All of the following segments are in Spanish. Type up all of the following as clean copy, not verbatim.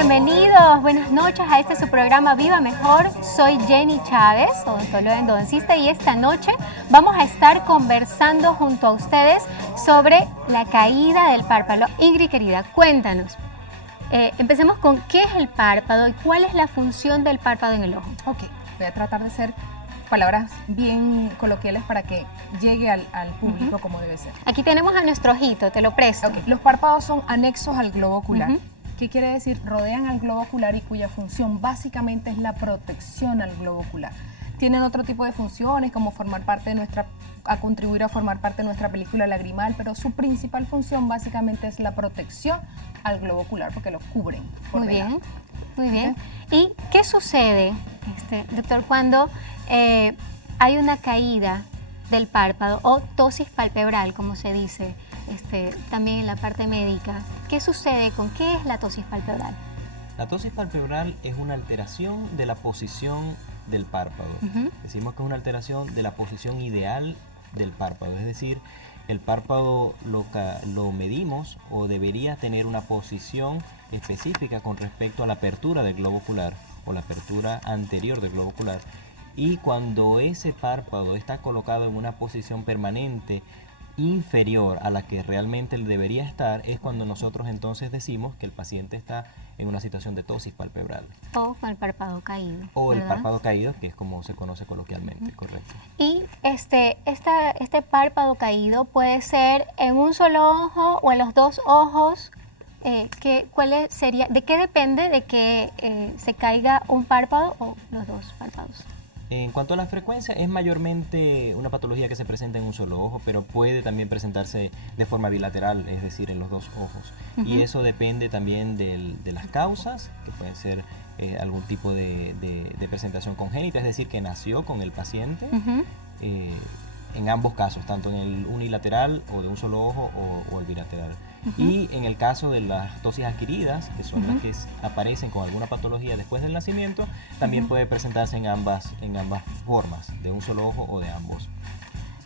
bienvenidos, buenas noches a este su programa Viva Mejor. Soy Jenny Chávez, odontóloga endodoncista, y esta noche vamos a estar conversando junto a ustedes sobre la caída del párpado. Ingrid, querida, cuéntanos. Empecemos con qué es el párpado y cuál es la función del párpado en el ojo. Ok, voy a tratar de hacer palabras bien coloquiales para que llegue al público como debe ser. Aquí tenemos a nuestro ojito, te lo presto. Okay. Los párpados son anexos al globo ocular. ¿Qué quiere decir? Rodean al globo ocular y cuya función básicamente es la protección al globo ocular. Tienen otro tipo de funciones como contribuir a formar parte de nuestra película lagrimal, pero su principal función básicamente es la protección al globo ocular porque lo cubren. Muy bien, muy bien. ¿Y qué sucede, doctor, cuando hay una caída del párpado o tosis palpebral, como se dice también en la parte médica? ¿Qué sucede con qué es la tosis palpebral? La tosis palpebral es una alteración de la posición del párpado. Decimos que es una alteración de la posición ideal del párpado, es decir, el párpado lo medimos o debería tener una posición específica con respecto a la apertura del globo ocular o la apertura anterior del globo ocular. Y cuando ese párpado está colocado en una posición permanente inferior a la que realmente él debería estar, es cuando nosotros entonces decimos que el paciente está en una situación de tosis palpebral. O con el párpado caído. O el párpado caído, que es como se conoce coloquialmente, correcto. Y este párpado caído puede ser en un solo ojo o en los dos ojos. ¿De qué depende de que se caiga un párpado o los dos párpados? En cuanto a la frecuencia, es mayormente una patología que se presenta en un solo ojo, pero puede también presentarse de forma bilateral, es decir, en los dos ojos. Y eso depende también de las causas, que pueden ser algún tipo de presentación congénita, es decir, que nació con el paciente, en ambos casos, tanto en el unilateral o de un solo ojo o el bilateral. Y en el caso de las tosis adquiridas, que son las que aparecen con alguna patología después del nacimiento, también puede presentarse en ambas formas, de un solo ojo o de ambos.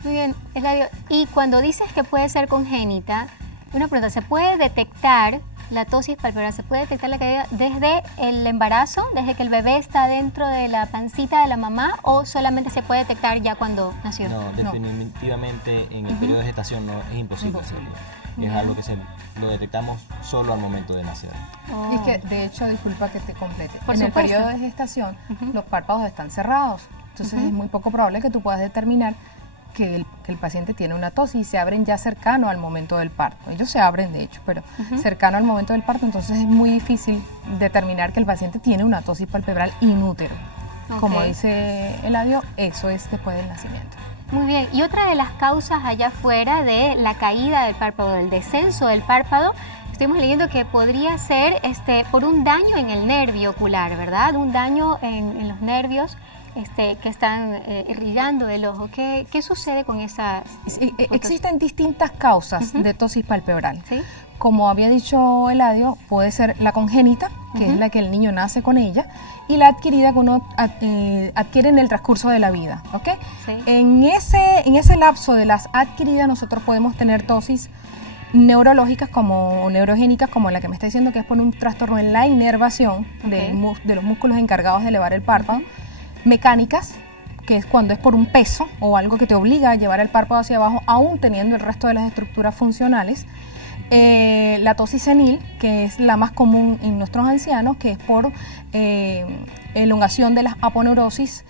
Muy bien, Eladio. Y cuando dices que puede ser congénita, una pregunta, ¿se puede detectar la tosis palpebral, se puede detectar la caída desde el embarazo, desde que el bebé está dentro de la pancita de la mamá, o solamente se puede detectar ya cuando nació? No, definitivamente en el periodo de gestación es imposible hacerlo. Es algo que lo detectamos solo al momento de nacer. Y es que, de hecho, disculpa que te complete, Por en supuesto. el periodo de gestación los párpados están cerrados, entonces es muy poco probable que tú puedas determinar que el paciente tiene una tosis, y se abren ya cercano al momento del parto. Ellos se abren, de hecho, pero cercano al momento del parto, entonces es muy difícil determinar que el paciente tiene una tosis palpebral inútero. Como dice Eladio, eso es después del nacimiento. Muy bien, y otra de las causas allá afuera de la caída del párpado, del descenso del párpado, estuvimos leyendo que podría ser por un daño en el nervio ocular, ¿verdad? Un daño en los nervios que están irrigando del ojo. ¿Qué sucede con esa? Existen distintas causas de tosis palpebral. ¿Sí? Como había dicho Eladio, puede ser la congénita, que es la que el niño nace con ella, y la adquirida que uno adquiere en el transcurso de la vida. ¿Okay? Sí. En ese lapso de las adquiridas nosotros podemos tener tosis neurológicas o neurogénicas, como la que me está diciendo, que es por un trastorno en la inervación de los músculos encargados de elevar el párpado. Mecánicas, que es cuando es por un peso o algo que te obliga a llevar el párpado hacia abajo, aún teniendo el resto de las estructuras funcionales. La tosis senil, que es la más común en nuestros ancianos, que es por elongación de las aponeurosis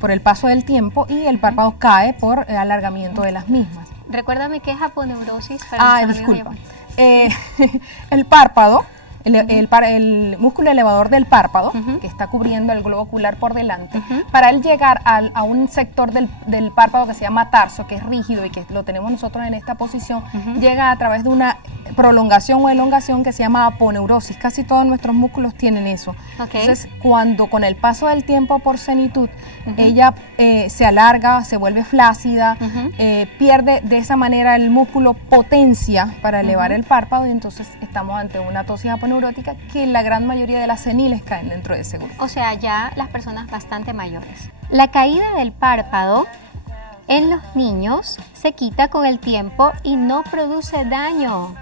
por el paso del tiempo, y el párpado cae por alargamiento de las mismas. Recuérdame qué es aponeurosis. Para disculpa. El párpado, el músculo elevador del párpado, que está cubriendo el globo ocular por delante, para él llegar a un sector del párpado que se llama tarso, que es rígido y que lo tenemos nosotros en esta posición, llega a través de una prolongación o elongación que se llama aponeurosis. Casi todos nuestros músculos tienen eso. Entonces, cuando con el paso del tiempo por senitud, ella se alarga, se vuelve flácida, pierde de esa manera el músculo potencia para elevar el párpado, y entonces estamos ante una tosis aponeurótica, que la gran mayoría de las seniles caen dentro de ese grupo. O sea, ya las personas bastante mayores. La caída del párpado en los niños se quita con el tiempo y no produce daño.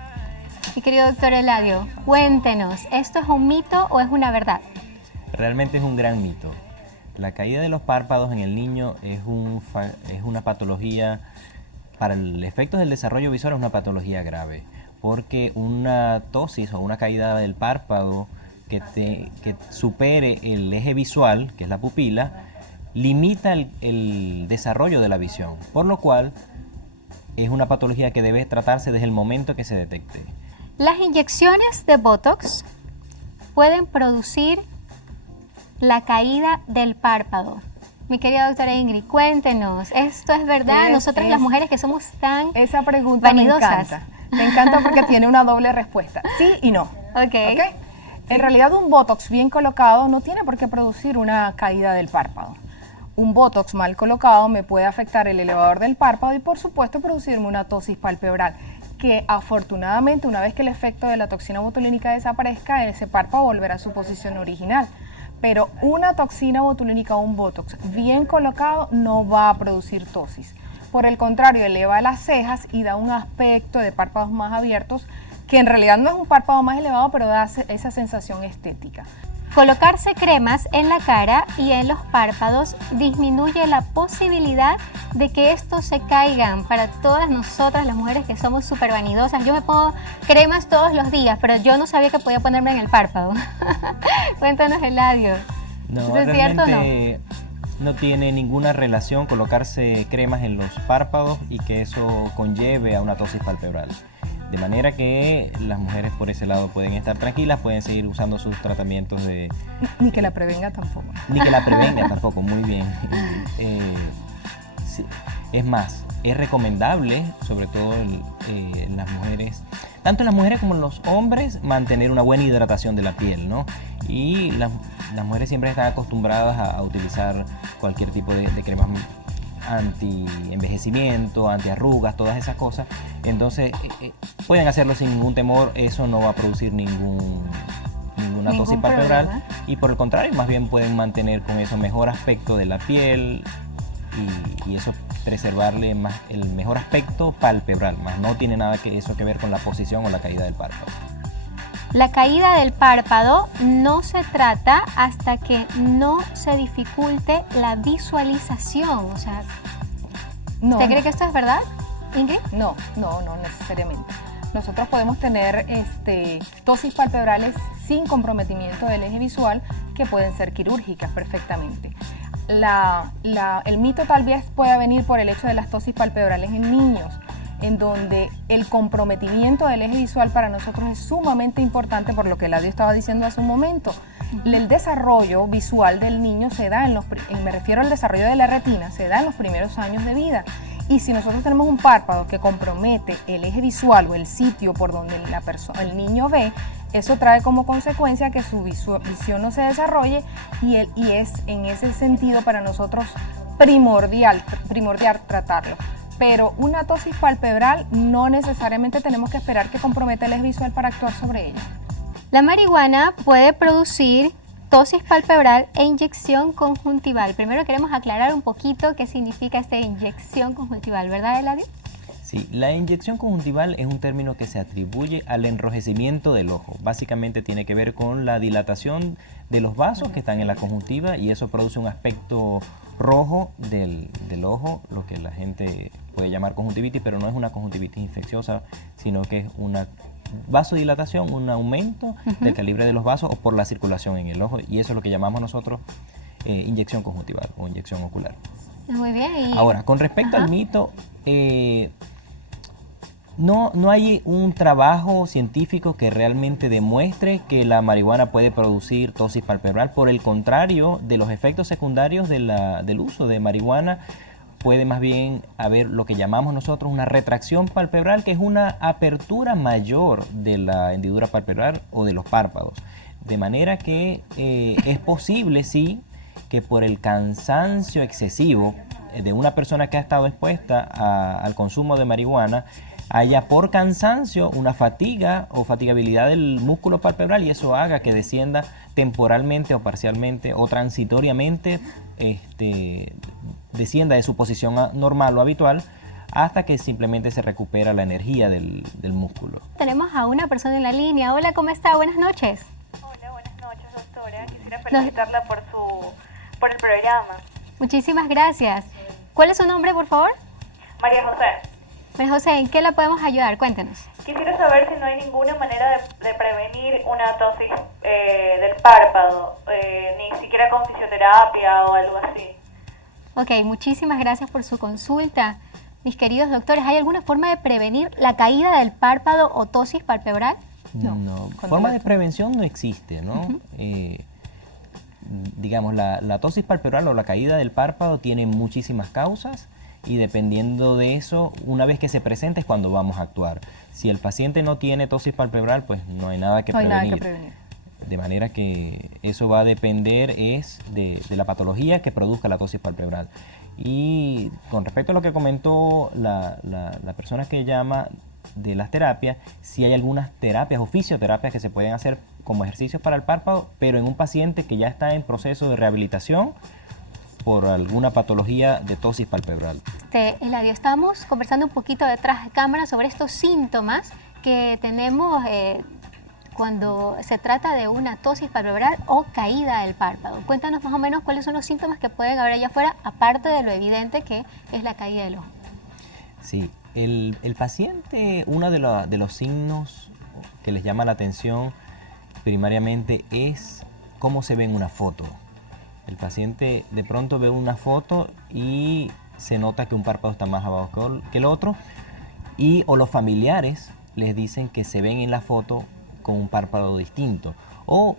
Mi querido doctor Eladio, cuéntenos, ¿esto es un mito o es una verdad? Realmente es un gran mito. La caída de los párpados en el niño es una patología, para el efectos del desarrollo visual es una patología grave, porque una ptosis o una caída del párpado que supere el eje visual, que es la pupila, limita el desarrollo de la visión, por lo cual es una patología que debe tratarse desde el momento que se detecte. Las inyecciones de Botox pueden producir la caída del párpado. Mi querida doctora Ingrid, cuéntenos, ¿esto es verdad? Nosotras las mujeres que somos tan esa pregunta vanidosas. Me encanta porque tiene una doble respuesta, sí y no. Ok. En realidad un Botox bien colocado no tiene por qué producir una caída del párpado. Un Botox mal colocado me puede afectar el elevador del párpado y por supuesto producirme una ptosis palpebral, que afortunadamente una vez que el efecto de la toxina botulínica desaparezca, ese párpado volverá a su posición original. Pero una toxina botulínica o un Botox bien colocado no va a producir ptosis. Por el contrario, eleva las cejas y da un aspecto de párpados más abiertos, que en realidad no es un párpado más elevado, pero da esa sensación estética. Colocarse cremas en la cara y en los párpados disminuye la posibilidad de que estos se caigan. Para todas nosotras las mujeres que somos súper vanidosas, yo me pongo cremas todos los días, pero yo no sabía que podía ponerme en el párpado. Cuéntanos, Eladio. No, ¿Es cierto o no? No tiene ninguna relación colocarse cremas en los párpados y que eso conlleve a una ptosis palpebral. De manera que las mujeres por ese lado pueden estar tranquilas, pueden seguir usando sus tratamientos de... Ni que la prevenga tampoco. Ni que la prevenga tampoco, muy bien. Sí. Es más, es recomendable, sobre todo en las mujeres, tanto en las mujeres como en los hombres, mantener una buena hidratación de la piel, ¿no? Y las mujeres siempre están acostumbradas a utilizar cualquier tipo de cremas anti-envejecimiento, anti-arrugas, todas esas cosas. Entonces, pueden hacerlo sin ningún temor, eso no va a producir ninguna ptosis palpebral y por el contrario, más bien pueden mantener con eso mejor aspecto de la piel y eso preservarle más el mejor aspecto palpebral, más no tiene nada que ver con la posición o la caída del párpado. La caída del párpado no se trata hasta que no se dificulte la visualización. O sea, ¿usted cree que esto es verdad, Ingrid? No necesariamente. Nosotros podemos tener ptosis palpebrales sin comprometimiento del eje visual que pueden ser quirúrgicas perfectamente. El mito tal vez pueda venir por el hecho de las ptosis palpebrales en niños, en donde el comprometimiento del eje visual para nosotros es sumamente importante, por lo que Eladio estaba diciendo hace un momento. El desarrollo visual del niño se da me refiero al desarrollo de la retina, se da en los primeros años de vida. Y si nosotros tenemos un párpado que compromete el eje visual o el sitio por donde el niño ve, eso trae como consecuencia que su visión no se desarrolle y es en ese sentido para nosotros primordial tratarlo. Pero una ptosis palpebral no necesariamente tenemos que esperar que comprometa el eje visual para actuar sobre ella. La marihuana puede producir ptosis palpebral e inyección conjuntival. Primero queremos aclarar un poquito qué significa esta inyección conjuntival, ¿verdad, Eladio? Sí, la inyección conjuntival es un término que se atribuye al enrojecimiento del ojo. Básicamente tiene que ver con la dilatación de los vasos que están en la conjuntiva y eso produce un aspecto rojo del ojo, lo que la gente puede llamar conjuntivitis, pero no es una conjuntivitis infecciosa, sino que es una vasodilatación, un aumento del calibre de los vasos o por la circulación en el ojo, y eso es lo que llamamos nosotros inyección conjuntival o inyección ocular. Muy bien. Ahora, con respecto al mito, no hay un trabajo científico que realmente demuestre que la marihuana puede producir ptosis palpebral. Por el contrario, de los efectos secundarios del uso de marihuana, puede más bien haber lo que llamamos nosotros una retracción palpebral, que es una apertura mayor de la hendidura palpebral o de los párpados. De manera que es posible, sí, que por el cansancio excesivo de una persona que ha estado expuesta al consumo de marihuana, haya por cansancio una fatiga o fatigabilidad del músculo palpebral y eso haga que descienda temporalmente o parcialmente o transitoriamente, descienda de su posición normal o habitual hasta que simplemente se recupera la energía del músculo. Tenemos a una persona en la línea. Hola, ¿cómo está? Buenas noches. Hola, buenas noches, doctora. Quisiera felicitarla por el programa. Muchísimas gracias. ¿Cuál es su nombre, por favor? María José, María José, ¿en qué la podemos ayudar? Cuéntenos. quisiera saber si no hay ninguna manera de prevenir una atosis del párpado, ni siquiera con fisioterapia o algo así. Ok, muchísimas gracias por su consulta. Mis queridos doctores, ¿hay alguna forma de prevenir la caída del párpado o tosis palpebral? No, forma de prevención no existe, ¿no? Digamos, la tosis palpebral o la caída del párpado tiene muchísimas causas y dependiendo de eso, una vez que se presenta es cuando vamos a actuar. Si el paciente no tiene tosis palpebral, pues no hay nada que prevenir. De manera que eso va a depender de la patología que produzca la tosis palpebral. Y con respecto a lo que comentó la persona que llama de las terapias, sí hay algunas terapias o fisioterapias que se pueden hacer como ejercicios para el párpado, pero en un paciente que ya está en proceso de rehabilitación por alguna patología de tosis palpebral. Eladio, estábamos conversando un poquito detrás de cámara sobre estos síntomas que tenemos cuando se trata de una tosis palpebral o caída del párpado. Cuéntanos más o menos cuáles son los síntomas que pueden haber allá afuera, aparte de lo evidente que es la caída del ojo. Sí, el paciente, uno de los signos que les llama la atención primariamente es cómo se ve en una foto. El paciente de pronto ve una foto y se nota que un párpado está más abajo que el otro, o los familiares les dicen que se ven en la foto con un párpado distinto, o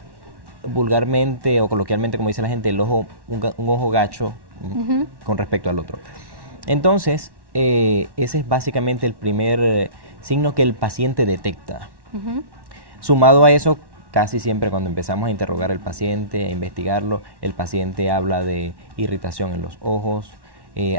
vulgarmente o coloquialmente, como dice la gente, un ojo gacho con respecto al otro. Entonces, ese es básicamente el primer signo que el paciente detecta. Sumado a eso, casi siempre cuando empezamos a interrogar al paciente, a investigarlo, el paciente habla de irritación en los ojos,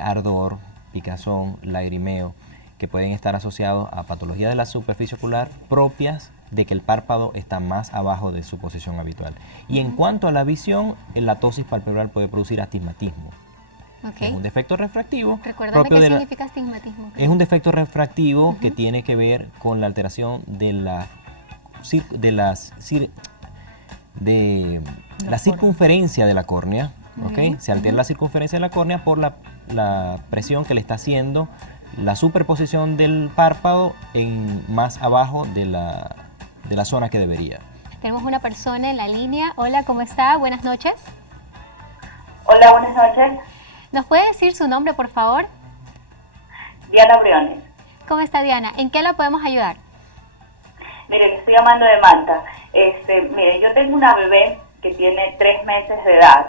ardor, picazón, lagrimeo, que pueden estar asociados a patologías de la superficie ocular propias de que el párpado está más abajo de su posición habitual. Y en cuanto a la visión, la tosis palpebral puede producir astigmatismo. Okay. Es un defecto refractivo. Recuérdame qué significa astigmatismo. Es un defecto refractivo que tiene que ver con la alteración de la circunferencia de la córnea. ¿Okay? Se altera la circunferencia de la córnea por la presión que le está haciendo la superposición del párpado más abajo de la zona que debería. Tenemos una persona en la línea. Hola, ¿cómo está? Buenas noches. Hola, buenas noches. ¿Nos puede decir su nombre, por favor? Diana Briones. ¿Cómo está, Diana? ¿En qué la podemos ayudar? Mire, le estoy llamando de Manta. Mire, yo tengo una bebé que tiene 3 meses de edad.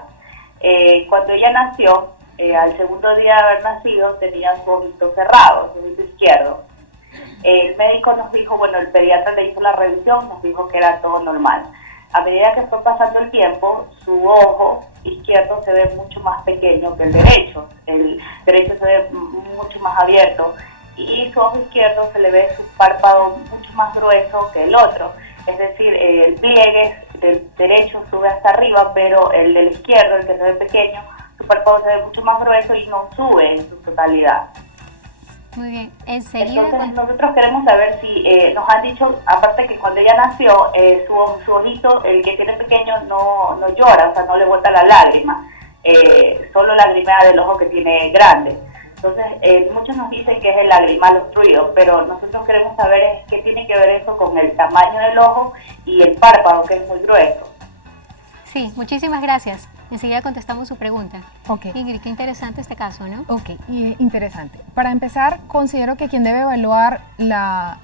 Cuando ella nació, al segundo día de haber nacido, tenía su ojito cerrado, su ojito izquierdo. El médico nos dijo, bueno, el pediatra le hizo la revisión, nos dijo que era todo normal. A medida que fue pasando el tiempo, su ojo izquierdo se ve mucho más pequeño que el derecho. El derecho se ve mucho más abierto y su ojo izquierdo se le ve su párpado mucho más grueso que el otro. Es decir, el pliegue del derecho sube hasta arriba, pero el del izquierdo, el que se ve pequeño, su párpado se ve mucho más grueso y no sube en su totalidad. Muy bien, enseguida. Entonces nosotros queremos saber si nos han dicho, aparte que cuando ella nació, su ojito, el que tiene pequeño, no llora, o sea, no le bota la lágrima, solo lagrimea del ojo que tiene grande. Entonces, muchos nos dicen que es el lagrimal obstruido, pero nosotros queremos saber qué tiene que ver eso con el tamaño del ojo y el párpado, que es muy grueso. Sí, muchísimas gracias. Enseguida contestamos su pregunta. Ok. Ingrid, qué interesante este caso, ¿no? Ok, interesante. Para empezar, considero que quien debe evaluar la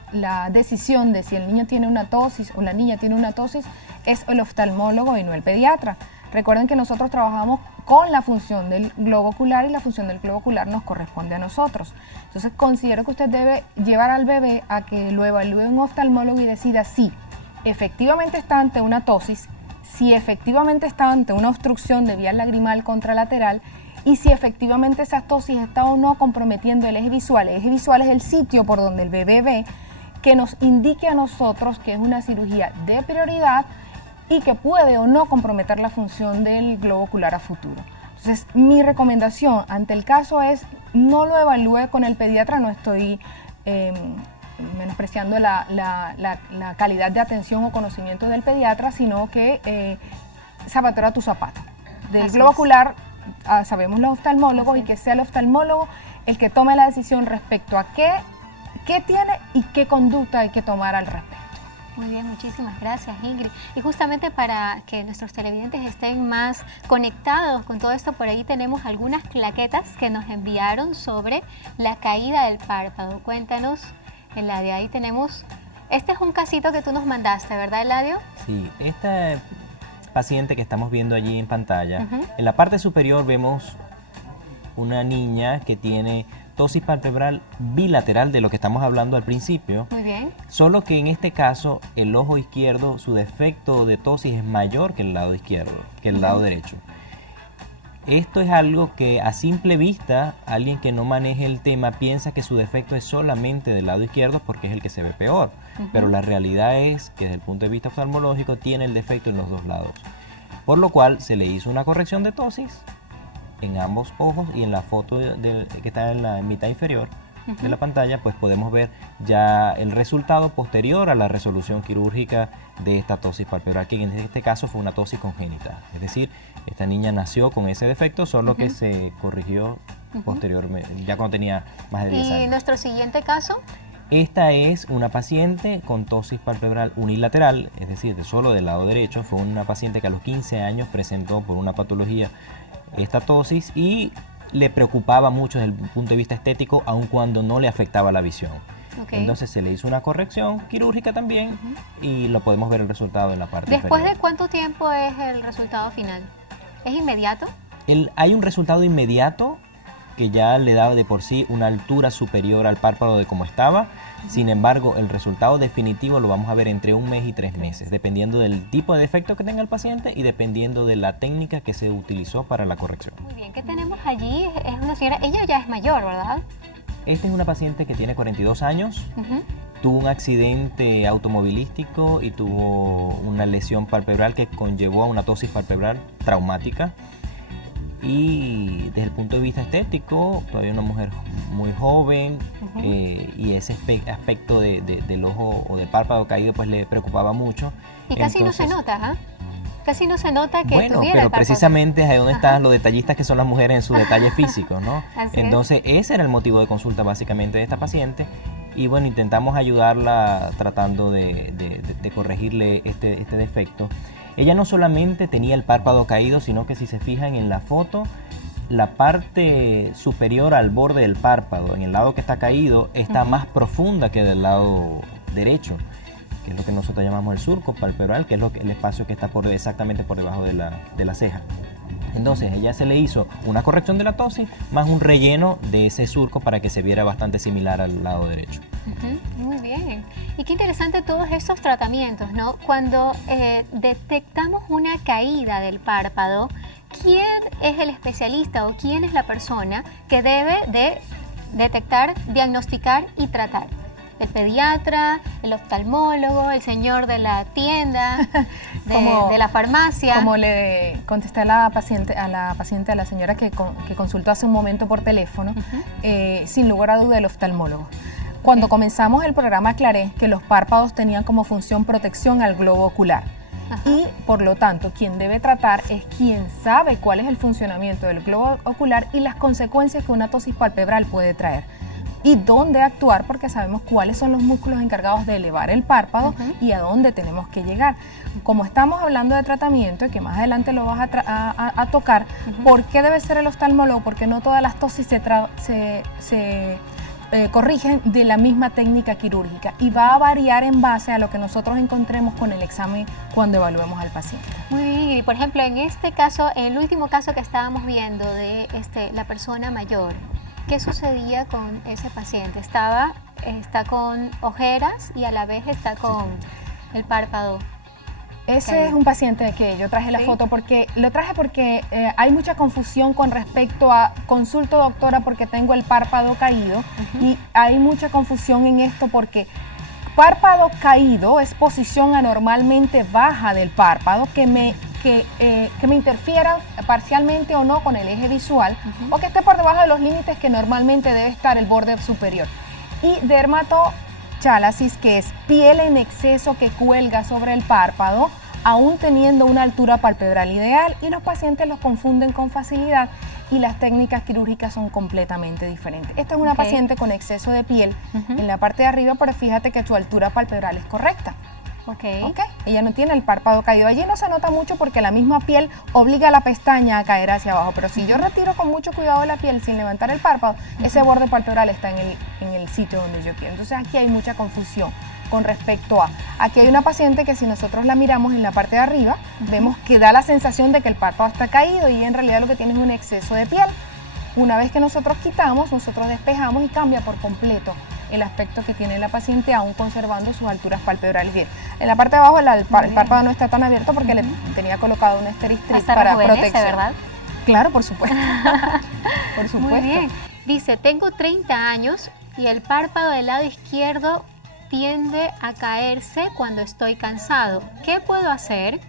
decisión de si el niño tiene una tosis o la niña tiene una tosis es el oftalmólogo y no el pediatra. Recuerden que nosotros trabajamos con la función del globo ocular y la función del globo ocular nos corresponde a nosotros. Entonces, considero que usted debe llevar al bebé a que lo evalúe un oftalmólogo y decida si efectivamente está ante una tosis, si efectivamente está ante una obstrucción de vía lagrimal contralateral y si efectivamente esa tosis está o no comprometiendo el eje visual. El eje visual es el sitio por donde el bebé ve, que nos indique a nosotros que es una cirugía de prioridad y que puede o no comprometer la función del globo ocular a futuro. Entonces, mi recomendación ante el caso es no lo evalúe con el pediatra. No estoy menospreciando la calidad de atención o conocimiento del pediatra, sino que zapatero a tu zapato. Del globo ocular sabemos los oftalmólogos, y que sea el oftalmólogo el que tome la decisión respecto a qué tiene y qué conducta hay que tomar al respecto. Muy bien, muchísimas gracias, Ingrid. Y justamente para que nuestros televidentes estén más conectados con todo esto, por ahí tenemos algunas claquetas que nos enviaron sobre la caída del párpado. Cuéntanos, Eladio, ahí tenemos, este es un casito que tú nos mandaste, ¿verdad, Eladio? Sí, esta paciente que estamos viendo allí en pantalla, en la parte superior vemos una niña que tiene tosis palpebral bilateral, de lo que estamos hablando al principio. Muy bien. Solo que en este caso el ojo izquierdo, su defecto de tosis es mayor que el lado izquierdo, que el lado derecho. Esto es algo que a simple vista alguien que no maneje el tema piensa que su defecto es solamente del lado izquierdo porque es el que se ve peor. Pero la realidad es que desde el punto de vista oftalmológico tiene el defecto en los dos lados. Por lo cual se le hizo una corrección de tosis en ambos ojos, y en la foto que está en la mitad inferior de la pantalla, pues podemos ver ya el resultado posterior a la resolución quirúrgica de esta tosis palpebral, que en este caso fue una tosis congénita. Es decir, esta niña nació con ese defecto, solo que se corrigió posteriormente, ya cuando tenía más de 10 años. ¿Y nuestro siguiente caso? Esta es una paciente con tosis palpebral unilateral, es decir, solo del lado derecho. Fue una paciente que a los 15 años presentó por una patología esta tosis y le preocupaba mucho desde el punto de vista estético, aun cuando no le afectaba la visión. Entonces se le hizo una corrección quirúrgica también, y lo podemos ver el resultado en la parte ¿Después inferior. de cuánto tiempo es el resultado final? ¿Es inmediato? Hay un resultado inmediato que ya le da de por sí una altura superior al párpado de como estaba. Sin embargo, el resultado definitivo lo vamos a ver entre 1 mes y 3 meses, dependiendo del tipo de defecto que tenga el paciente y dependiendo de la técnica que se utilizó para la corrección. Muy bien, ¿qué tenemos allí? Es una señora, ella ya es mayor, ¿verdad? Esta es una paciente que tiene 42 años, tuvo un accidente automovilístico y tuvo una lesión palpebral que conllevó a una tosis palpebral traumática. Y desde el punto de vista estético, todavía una mujer muy joven, y ese aspecto del ojo o del párpado caído pues le preocupaba mucho. Y casi no se nota, ¿ah? Casi no se nota que bueno, tuviera pero el párpado. precisamente es ahí donde están los detallistas que son las mujeres en sus detalles físicos, ¿no? Entonces ese era el motivo de consulta básicamente de esta paciente. Y bueno, intentamos ayudarla tratando de corregirle este defecto. Ella no solamente tenía el párpado caído, sino que si se fijan en la foto, la parte superior al borde del párpado, en el lado que está caído, está más profunda que del lado derecho, que es lo que nosotros llamamos el surco palpebral, que es el espacio que está exactamente por debajo de la ceja. Entonces, a ella se le hizo una corrección de la tosis más un relleno de ese surco para que se viera bastante similar al lado derecho. Muy bien. Y qué interesante todos estos tratamientos, ¿no? Cuando detectamos una caída del párpado, ¿quién es el especialista o quién es la persona que debe de detectar, diagnosticar y tratar? ¿El pediatra, el oftalmólogo, el señor de la tienda, de la farmacia? Como le contesté a la paciente, señora que consultó hace un momento por teléfono, sin lugar a duda el oftalmólogo. Cuando comenzamos el programa aclaré que los párpados tenían como función protección al globo ocular. Y por lo tanto, quien debe tratar es quien sabe cuál es el funcionamiento del globo ocular y las consecuencias que una tosis palpebral puede traer. Y dónde actuar, porque sabemos cuáles son los músculos encargados de elevar el párpado y a dónde tenemos que llegar. Como estamos hablando de tratamiento, y que más adelante lo vas a tocar, ¿por qué debe ser el oftalmólogo? Porque no todas las tosis se corrigen de la misma técnica quirúrgica, y va a variar en base a lo que nosotros encontremos con el examen cuando evaluemos al paciente. Muy bien, y por ejemplo, en este caso, en el último caso que estábamos viendo de la persona mayor, ¿qué sucedía con ese paciente? Está con ojeras y a la vez está con el párpado. Ese es un paciente que yo traje la foto porque hay mucha confusión con respecto a consulto doctora porque tengo el párpado caído, y hay mucha confusión en esto porque párpado caído es posición anormalmente baja del párpado que que me interfiera parcialmente o no con el eje visual, o que esté por debajo de los límites que normalmente debe estar el borde superior. Y dermatochalasis, que es piel en exceso que cuelga sobre el párpado, aún teniendo una altura palpebral ideal, y los pacientes los confunden con facilidad y las técnicas quirúrgicas son completamente diferentes. Esta es una paciente con exceso de piel en la parte de arriba, pero fíjate que su altura palpebral es correcta. Ella no tiene el párpado caído. Allí no se nota mucho porque la misma piel obliga a la pestaña a caer hacia abajo, pero si yo retiro con mucho cuidado la piel sin levantar el párpado, ese borde palpebral está en el sitio donde yo quiero. Entonces aquí hay mucha confusión con respecto a... Aquí hay una paciente que si nosotros la miramos en la parte de arriba, vemos que da la sensación de que el párpado está caído y en realidad lo que tiene es un exceso de piel. Una vez que nosotros quitamos, nosotros despejamos y cambia por completo el aspecto que tiene la paciente, aún conservando sus alturas palpebrales bien. En la parte de abajo el párpado no está tan abierto porque le tenía colocado un Steri-Strip para protección. ¿Verdad? Claro, por supuesto. Por supuesto. Muy bien. Dice, tengo 30 años y el párpado del lado izquierdo tiende a caerse cuando estoy cansado. ¿Qué puedo hacer?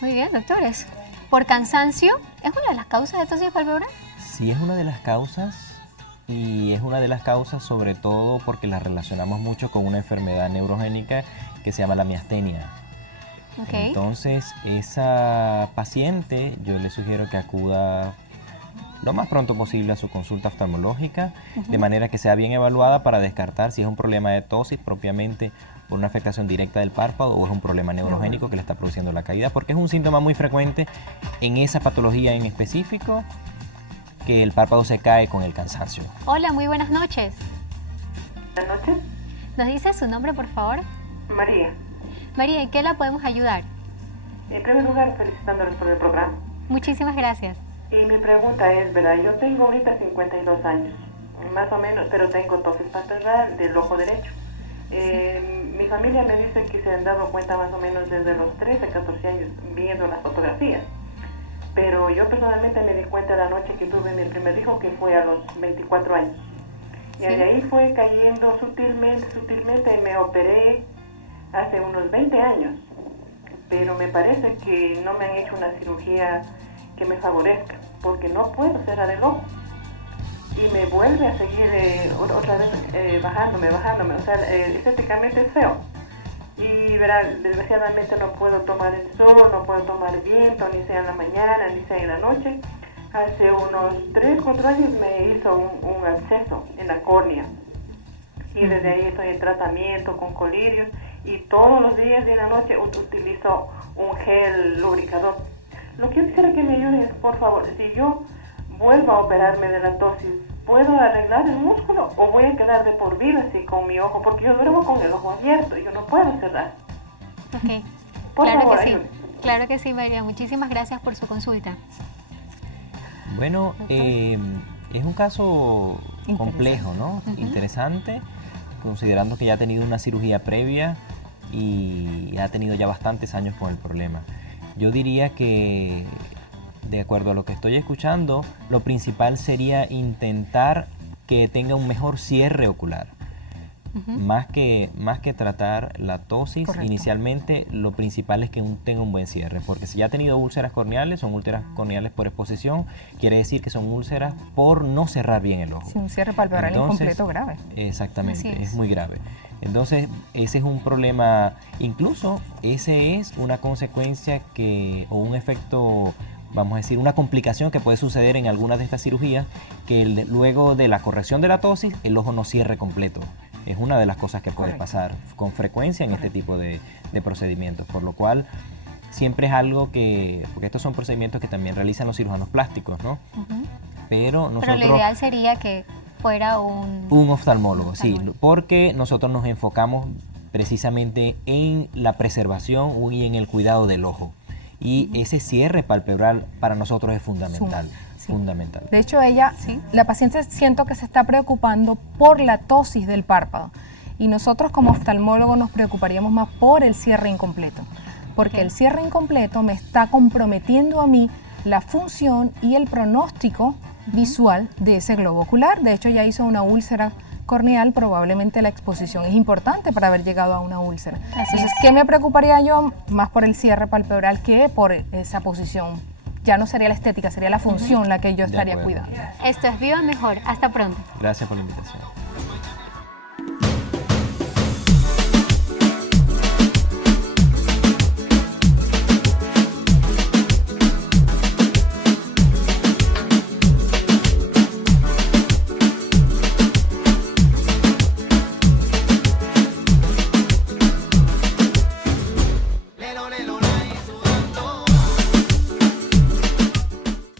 Muy bien, doctores. ¿Por cansancio? ¿Es una de las causas de tosis palpebral? Sí, es una de las causas. Y es una de las causas sobre todo porque la relacionamos mucho con una enfermedad neurogénica que se llama la miastenia. Entonces, esa paciente yo le sugiero que acuda lo más pronto posible a su consulta oftalmológica, de manera que sea bien evaluada para descartar si es un problema de tosis propiamente por una afectación directa del párpado o es un problema neurogénico que le está produciendo la caída, porque es un síntoma muy frecuente en esa patología en específico, que el párpado se cae con el cansancio. Hola, muy buenas noches. Buenas noches. ¿Nos dice su nombre, por favor? María. María, ¿en qué la podemos ayudar? En primer lugar, felicitándoles por el programa. Muchísimas gracias. Y mi pregunta es, ¿verdad? Yo tengo ahorita 52 años, más o menos, pero tengo tosis palpebral del ojo derecho. Mi familia me dice que se han dado cuenta más o menos desde los 13, 14 años viendo las fotografías. Pero yo personalmente me di cuenta la noche que tuve mi primer hijo, que fue a los 24 años. Y de ahí fue cayendo sutilmente, y me operé hace unos 20 años. Pero me parece que no me han hecho una cirugía que me favorezca, porque no puedo cerrar el ojo. Y me vuelve a seguir otra vez bajándome. O sea, estéticamente es feo. Y verá, desgraciadamente no puedo tomar el sol, no puedo tomar viento, ni sea en la mañana, ni sea en la noche. Hace unos 3, 4 años me hizo un absceso en la córnea. Y desde ahí estoy en tratamiento con colirios. Y todos los días y en la noche utilizo un gel lubricador. Lo que yo quisiera que me ayuden es, por favor, si yo vuelvo a operarme de la tosis, ¿puedo arreglar el músculo o voy a quedar de por vida así con mi ojo? Porque yo duermo con el ojo abierto y yo no puedo cerrar. Ok, por claro favor, que sí. ayúdenme. Claro que sí, María. Muchísimas gracias por su consulta. Bueno, es un caso complejo, ¿no? Interesante, considerando que ya ha tenido una cirugía previa y ha tenido ya bastantes años con el problema. Yo diría que, de acuerdo a lo que estoy escuchando, lo principal sería intentar que tenga un mejor cierre ocular. Más que tratar la tosis, inicialmente lo principal es que tenga un buen cierre, porque si ya ha tenido úlceras corneales, son úlceras corneales por exposición, quiere decir que son úlceras por no cerrar bien el ojo. Sí, un cierre palpebral incompleto grave. Exactamente, es muy grave. Entonces, ese es un problema, incluso ese es una consecuencia o un efecto, vamos a decir, una complicación que puede suceder en algunas de estas cirugías, que luego de la corrección de la tosis, el ojo no cierre completo. Es una de las cosas que puede pasar con frecuencia en este tipo de procedimientos, por lo cual siempre es algo porque estos son procedimientos que también realizan los cirujanos plásticos, ¿no? Pero nosotros... Pero lo ideal sería que fuera un oftalmólogo, sí, porque nosotros nos enfocamos precisamente en la preservación y en el cuidado del ojo. Y ese cierre palpebral para nosotros es fundamental. Fundamental. De hecho, la paciente siento que se está preocupando por la tosis del párpado. Y nosotros como oftalmólogos nos preocuparíamos más por el cierre incompleto. Porque el cierre incompleto me está comprometiendo a mí la función y el pronóstico visual de ese globo ocular. De hecho, ella hizo una úlcera corneal, probablemente la exposición es importante para haber llegado a una úlcera. Entonces, ¿qué me preocuparía yo? Más por el cierre palpebral que por esa posición. Ya no sería la estética, sería la función la que yo estaría cuidando. Esto es Viva Mejor. Hasta pronto. Gracias por la invitación.